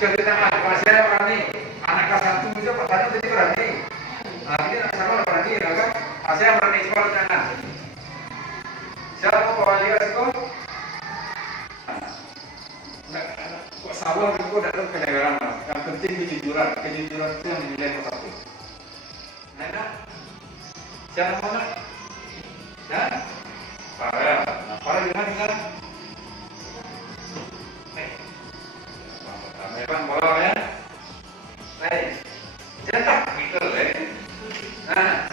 cerita kalau saya berani, anak kelas 1 juga pertanyaan jadi berani. Nah, ini anak sama berani, kan? Saya berani sekolah sana. Siapa mau bawa dia sekolah? Kok sawah itu tidak kenegaraan, yang penting kejujuran itu yang dinilai nomor 1. Nah, siapa mana? Ya, Farel. Nah, Farel gimana kan? Memang bola ya. Cetak gitu ya. Nah,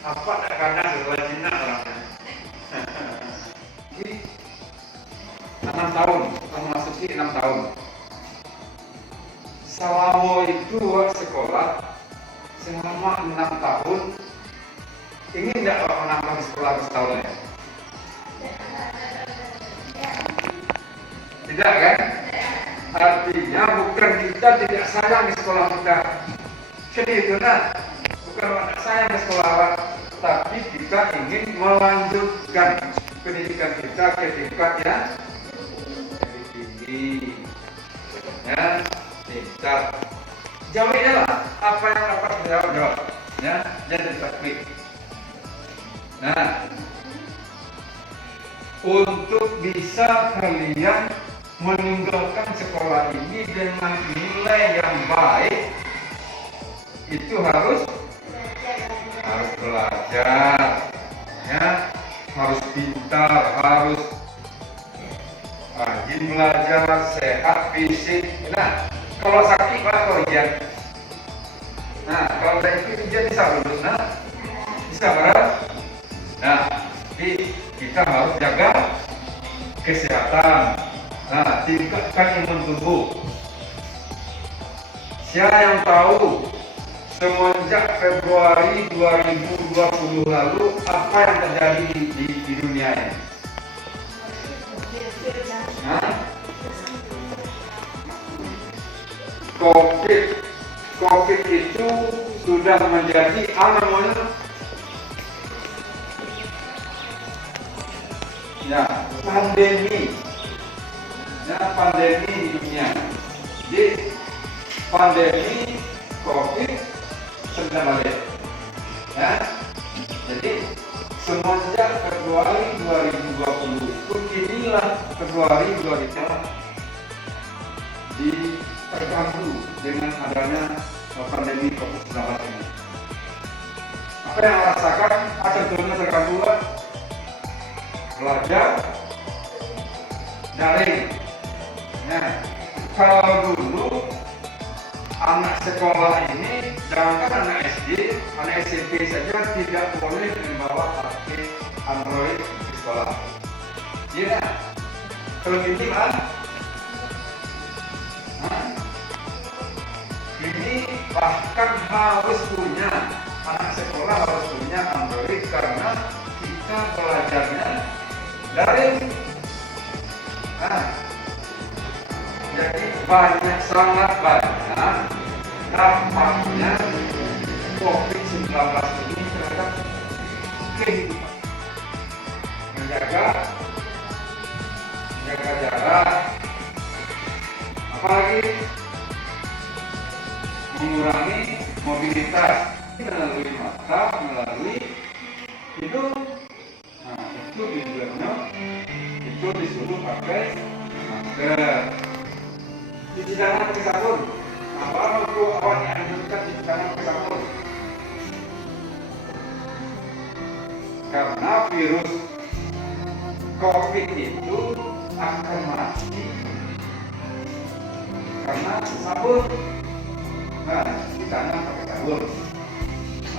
apa tak kadang berwajibnya orangnya. Ini 6 tahun, memasuki 6 tahun. Selama itu sekolah selama 6 tahun. Ingin tidak menambah di sekolah setahun ya? Tidak kan? Artinya bukan kita tidak sayang di sekolah kita. Jadi itu nah, bukan tidak sayang di sekolah, tapi kita ingin melanjutkan pendidikan kita ke tingkat yang lebih tinggi. Ya, tingkat. Jawabnya lah apa yang dapat dijawab. Ya, jadi taktik. Nah, untuk bisa kalian meninggalkan sekolah ini dengan nilai yang baik, itu harus belajar, ya, harus pintar, harus rajin belajar, sehat fisik. Nah, kalau sakit atau ujian, nah kalau dari itu ujian bisa lulus, nah bisa kan? Nah, jadi kita harus jaga kesehatan. Nah, tingkatkan imun tubuh. Siapa yang tahu semenjak Februari 2020 lalu apa yang terjadi di dunia ini? Nah, COVID itu sudah menjadi pandemi. Pandemi di dunia. Jadi pandemi COVID-19. Ya. Jadi semenjak Februari 2020 itu inilah Februari 2020 terganggu dengan adanya pandemi COVID-19 ini. Apa yang rasakan? Contohnya terganggu belajar daring. Nah, kalau dulu anak sekolah ini, jangankan anak SD, anak SMP saja tidak boleh membawa HP Android di sekolah. Iya, kalau ini kan, ini bahkan harus punya, anak sekolah harus punya Android karena kita belajarnya daring. Nah, jadi sangat banyak dampaknya COVID-19 ini terhadap kehidupan. Menjaga jarak, apalagi mengurangi mobilitas melalui mata, melalui hidung. Nah, itu tujuannya, itu disuruh pakai masker. Cuci tangan pakai sabun. Apa waktu awal dianjurkan cuci tangan pakai sabun? Karena virus COVID itu akan mati karena sabun. Nah, cuci tangan pakai sabun.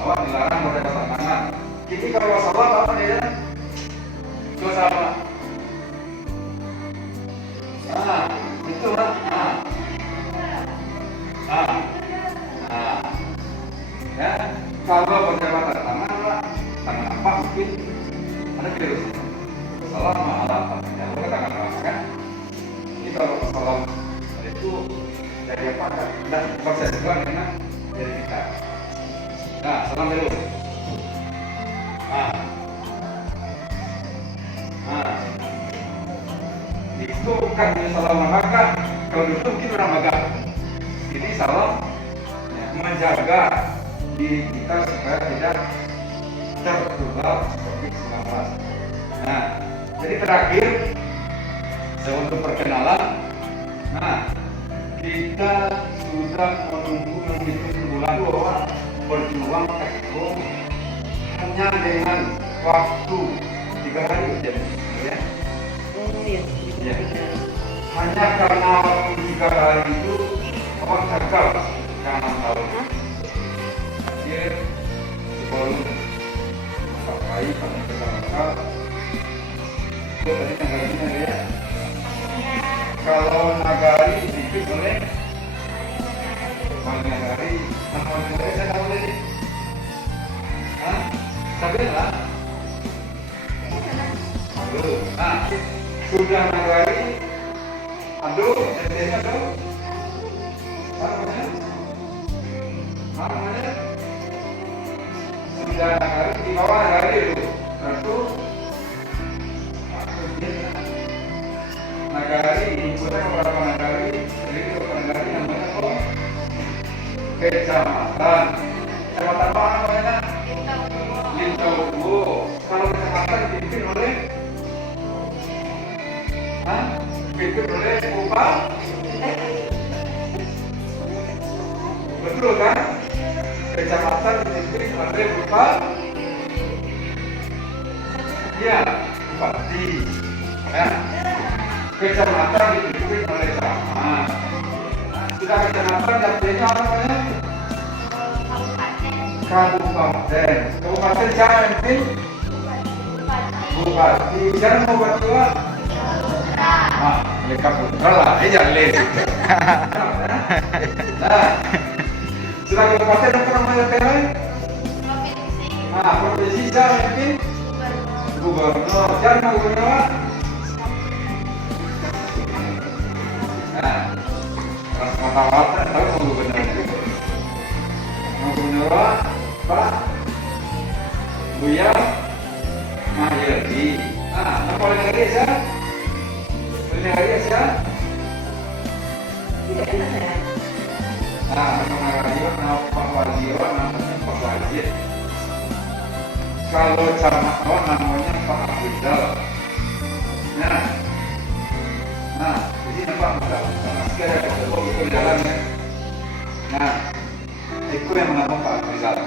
Awak dilarang berdebat tangan. Jadi kalau salah apa ya? Itu sama. Nah, itu lah. Ya, kalau berdebat tangan lah, tangan apa mungkin ada virus. Salah malah tangannya, bukan tangan apa kan? Ini kalau salah itu dari apa? Dan proses itu enak dari kita. Nah, salam dulu. Itu kan salah makan. Kalau dulu mungkin orang makan. insya Allah ya, menjaga diri kita supaya tidak tertular COVID-19. Nah, jadi terakhir untuk perkenalan, nah kita sudah menunggu menghitung bulan bahwa berjuang ekspor hanya dengan waktu 3 hari saja, ya. Ya. Hanya karena waktu 3 hari itu orang gagal jangan tahu. Dia sebelum pakai pada kita itu tadi Nagarinya ya. Kalau Nagari sedikit boleh. Nagari, nama Nagari saya tahu tadi. Hah? Sabila? Nah, sudah Nagari. Aduh, SDM tuh. Mana? Sudah Nagari di bawah Nagari itu. Satu. Nagari, ibunya beberapa Nagari, jadi beberapa Nagari namanya apa? Kecamatan. Kecamatan mana namanya? Lintawogo. Kalau kecamatan dipimpin oleh dipimpin oleh betul kan? Kecamatan dipimpin oleh ya, bupati. Ya. Kecamatan dipimpin oleh camat. Sudah kecamatan dan desa apa namanya? Kabupaten. Kabupaten siapa yang pimpin? Bupati. Jangan mau bupati lah. Mereka putra lah. Jangan les. Nah, sudah kabupaten apa namanya sekarang? Provinsi siapa yang pimpin? Gubernur. Jangan mau gubernur. Nah, mata-mata tahu mau gubernur Pak Buya Mahyadi. Nama oleh lagi ya? Oleh lagi ya? Nama radio, nama Pak Wazir, namanya Pak Wazir. Kalau camat namanya Pak Abdul. Nah, jadi nampak mudah. Sekarang kita jalan ya. Nah, itu yang menambah Pak Rizal.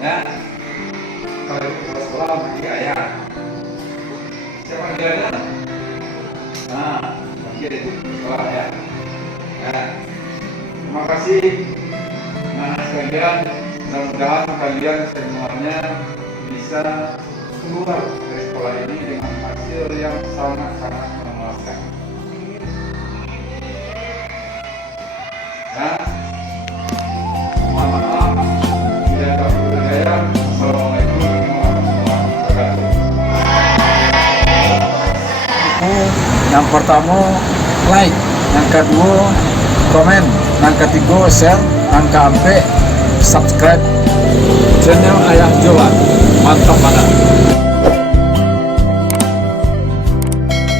Ya, kalau itu ke sekolah bagi ayah. Siapa panggilannya? Nah, panggil itu ke sekolah ya. Ya, terima kasih. Nah, sekalian, mudah-mudahan kalian semuanya bisa keluar dari sekolah ini dengan hasil yang sangat-sangat memuaskan. Ya, mohon maaf tidak ada budaya. Assalamualaikum warahmatullahi wabarakatuh. Yang pertama like, yang kedua komen, yang ketiga share, yang keempat subscribe channel Ayah Johan. Mantap banget.